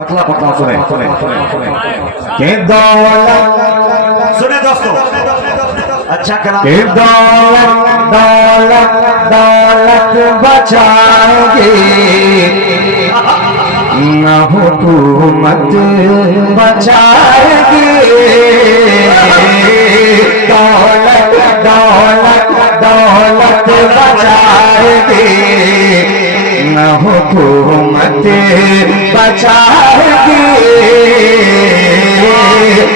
पतला पतला सुने के दौलत सुने दोस्तों अच्छा कलाम के दौलत दौलत दौलत बचाएंगे न हुकूमत बचाएंगे दौलत दौलत दौलत बचाएंगे न हुकूमत बचाएंगे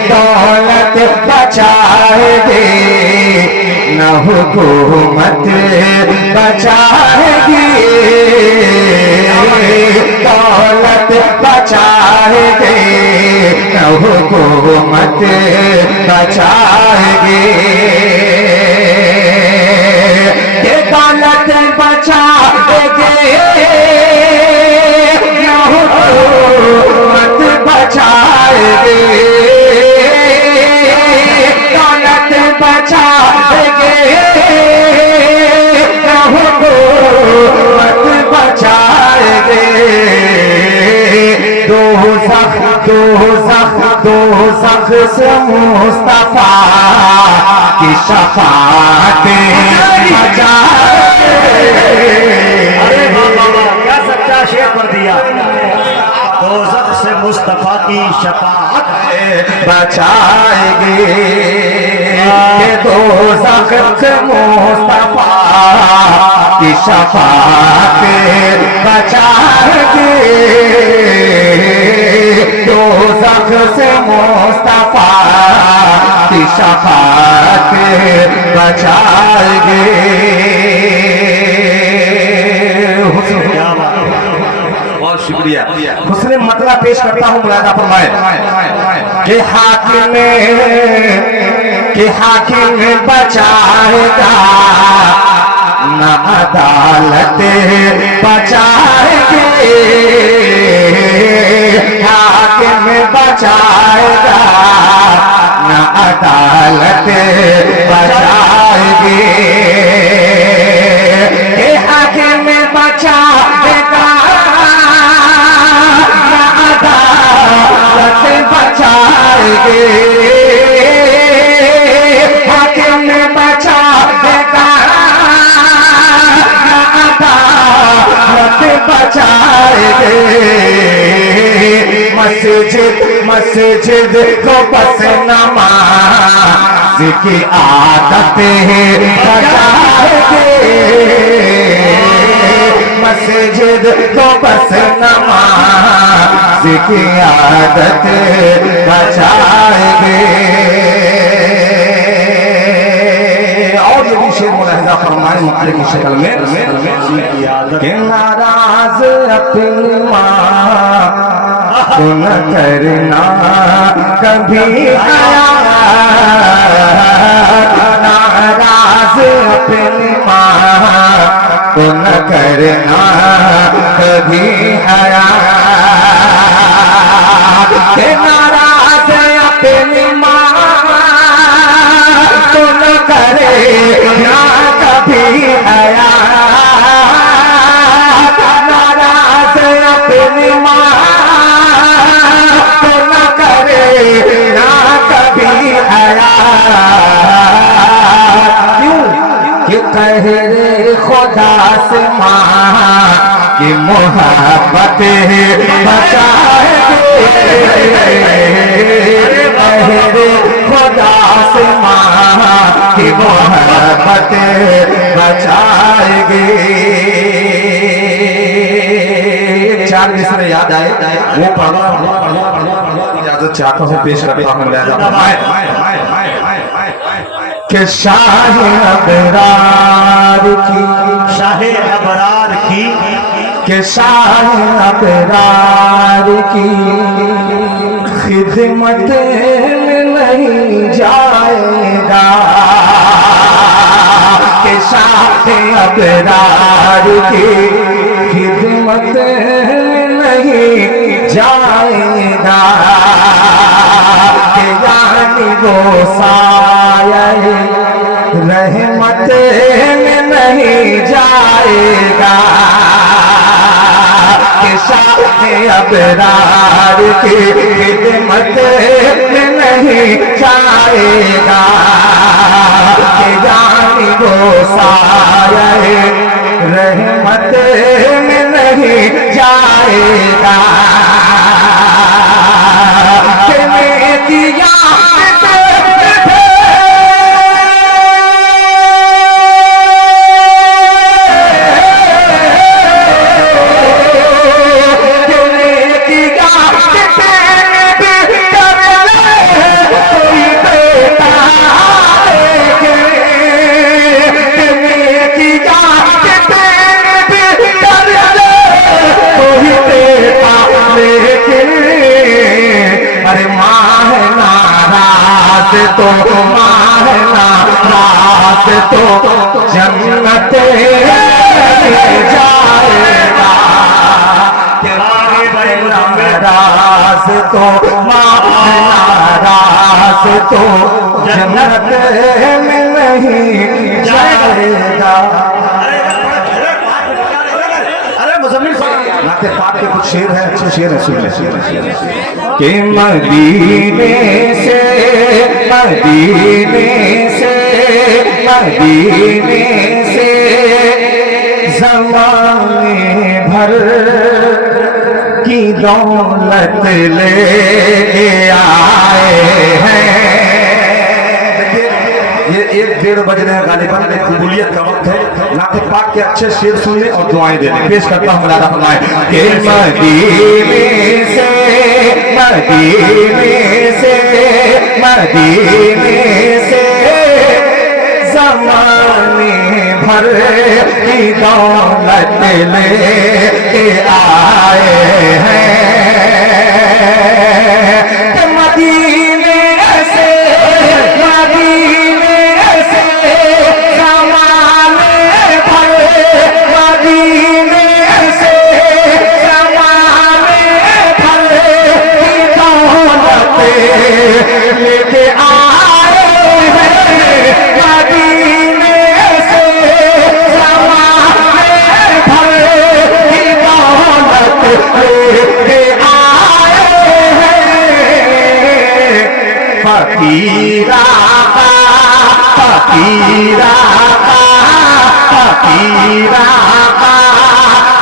दौलत बचाएंगे न हुकूमत बचाएंगे दौलत बचाएंगे न हुकूमत बचाएंगे ये दौलत बचाएंगे न हुकूमत बचाएंगे दौलत बचाएंगे न हुकूमत बचाएंगे दोज़ख से मुस्तफा की शफाअत बचाएंगे। अरे बाबा क्या सच्चा शेर कर दिया। दोज़ख से मुस्तफा की शफाअत बचाएंगे दोज़ख से मुस्तफा की शफाअत बचाएंगे दोज़ख से मुस्तफा की शफाअत बचाएंगे। बहुत शुक्रिया। हुस्न मतला पेश करता हूँ मुलादा फरमाए कि हाकिम बचाएगा न अदालत बचाएंगे हाकिम बचाएगा न अदालत बचाएंगे हाकिम बचाएगा न अदालत बचाएंगे हाकिम बचाएगा न अदालत बचाएंगे मस्जिद को बस नमाज की आदत बचाएंगे मस्जिद को बस नमाज की आदत बचाएंगे। और ये भी शेर मुलाहिजा फरमाए मुआलिफ की शक्ल में कि नाराज अपनी माँ तो न करना कभी आया नाराज अपनी माँ तो न करना कभी आया नाराज अपनी माँ तो न करना कभी आया नाराज अपनी माँ तो न करे ना कभी आया क्यों कह रे खुदा से माँ की मोहब्बत बचाएंगे कह रे खुदा से माँ की मोहब्बत बचाएंगे। चार मिसरे याद आए वो पढ़ा इजाजत चाहता हूँ पेश करता हूँ कि शाह अबरार की कि शाह अबरार की खिदमत में नहीं जाएगा कि शाह अबरार की खिदमत में नहीं जाएगा कि यानी वो साये रहमत में नहीं जाएगा के शाह अबरार की खिदमत में नहीं जाएगा कि जानी वो साये रहमत में नहीं जाएगा कि मेरी याद तो मारना रात तो जन्नत जाएगा रास तो मारना रास तो जन्नत में नहीं जाएगा। नाते पाक के कुछ शेर है, अच्छे शेर है, सुन ले कि मदीने से ज़माने भर की दौलत ले आए हैं। ये 1-1:30 बज रहे हैं गालिबन, कबूलियत का वक्त है। नाते पाक के अच्छे शेर सुनने और दुआएं देने पेश करता हूँ। मुरादा फरमाए कि मदीने से ज़माने भर की दौलत ले आए हैं। मदीने से ज़माने भर, मदीने से ज़माने भर की दौलत लेके आए हैं। मदीने से ज़माने भर की दौलत लेके आए हैं। फकीरा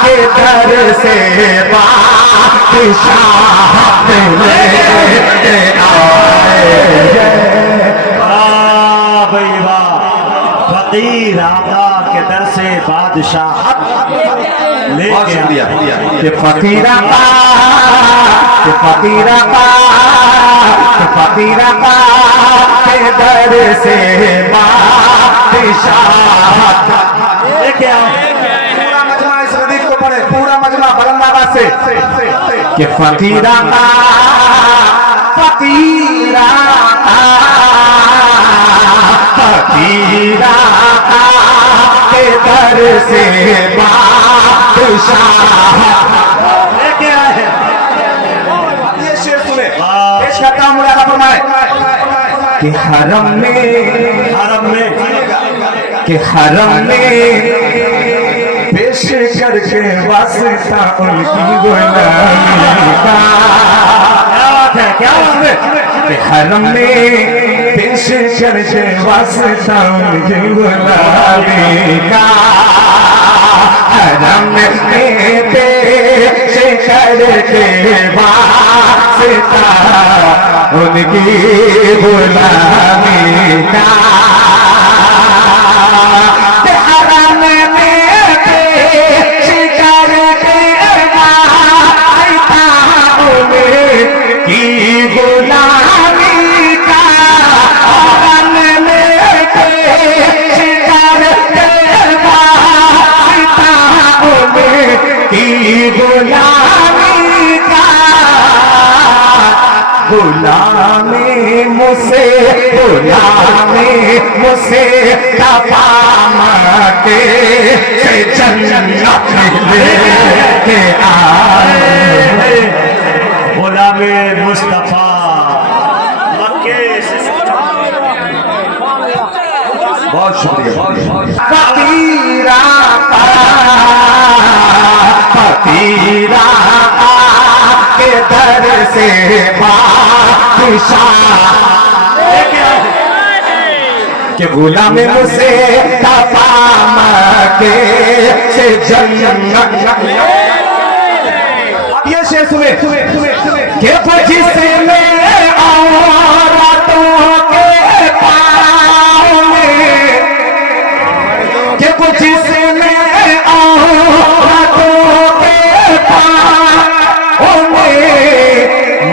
के दर से बादशाह लेके आए भाई वाह, फकीर आका के दर से बादशाह लेके आया। कि फकीर आका के दर से बादशाह लेके आया। पूरा मजमा इस हदीस को पढ़े, पूरा मजमा बुलंद आवाज से कि फकीर आका के दर से बादशाह लेके आए हैं। ये शेर सुने, पेश करता हूँ। मुरादा फरमाए कि हरम में पेश करके वास्ता उनकी गुलामी का, क्या बात है, हरम में पेश करके वास्ता उनकी गुलामी का, हरम में पेश करके वास्ता उनकी गुलामी का, हरम में पेश करके वास्ता उनकी गुलामी का, हरम में पेश करके वास्ता उनकी गुलामी का, गुलामी मुझसे तपामा के से जन्नत लेके आए। गुलामे मुस्तफा मक्के से। बहुत शुक्रिया। फकीरा के दर से बादशाह के गुलाम मुझसे तफाम के से जन्नत। अब ये शेर सुने के जिसमें औरतों के पाँव में के जिसमें औरतों के पाँव में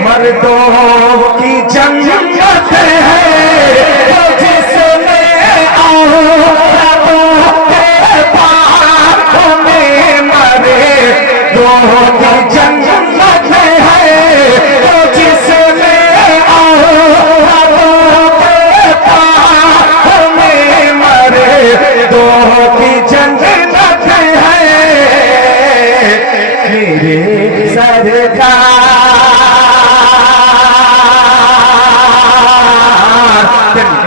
मर्दों की जन्नत है। जन्नत है तो जिसमें औरतों के पाँव में मरे दो की जन्नत है। मेरे सरकार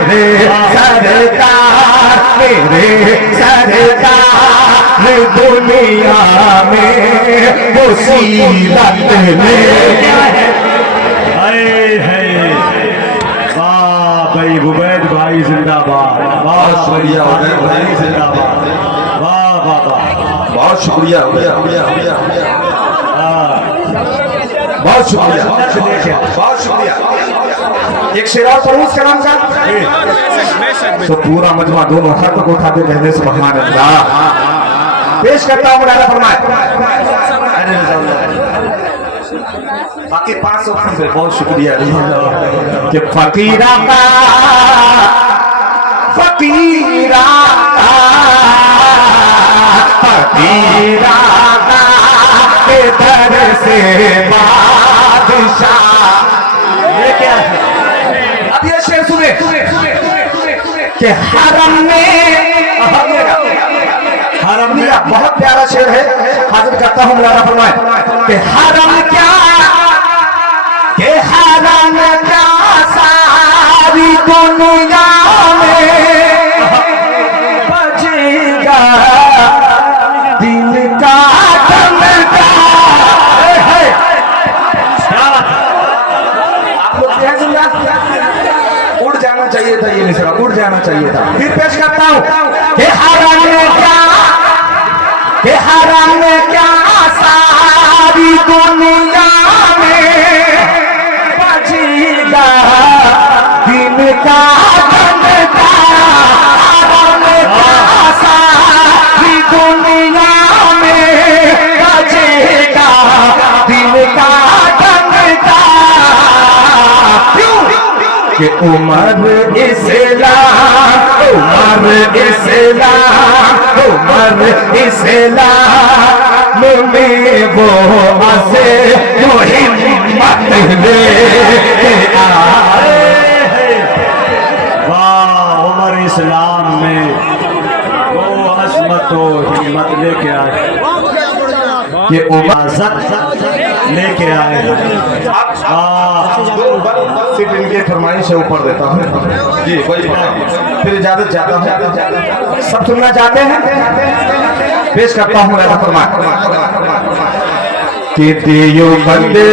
मेरे सरकार दुनिया में मुसीबत में वाह भाई उबैद भाई जिंदाबाद, बहुत शुक्रिया उबैद भाई जिंदाबाद, वाह वाह वाह, बहुत शुक्रिया बहुत शुक्रिया बहुत शुक्रिया। एक शेर और पढ़ूं उसका नाम का तो पूरा मजमा दोनों हाथ को उठाते कहने सुभान अल्लाह। पेश करता हूँ मुरादा फरमाए। बाकी 500 पे बहुत शुक्रिया कि फकीरा का के दर से बादशाह। ये क्या है? अब ये शेर सुने कि हरम में बहुत प्यारा शेर है, हाजिर करता हूँ मुरादा फरमाए कि हरम क्या सारी दुनिया में बजेगा दिल का धमका। आप लोग उड़ जाना चाहिए था, ये मिश्रा उड़ जाना चाहिए था। फिर पेश करता हूँ कि हरम क्या सारी दुनिया में बजेगा दिन का धमका। हरम क्या सारी दुनिया में बजेगा दिन का धमका। कि उमर इस्लाम में वो से जो हिम्मत ले आए। वाह उमर इस्लाम में वो अजमत और हिम्मत लेके आए, ये उमर लेके आए। सिर्फ इनके फरमाइश से ऊपर देता हूँ जी, वही फिर इजाजत चाहता हूँ। सब सुनना चाहते हैं? पेश करता हूँ ऐसा फरमान कि देयो बंदे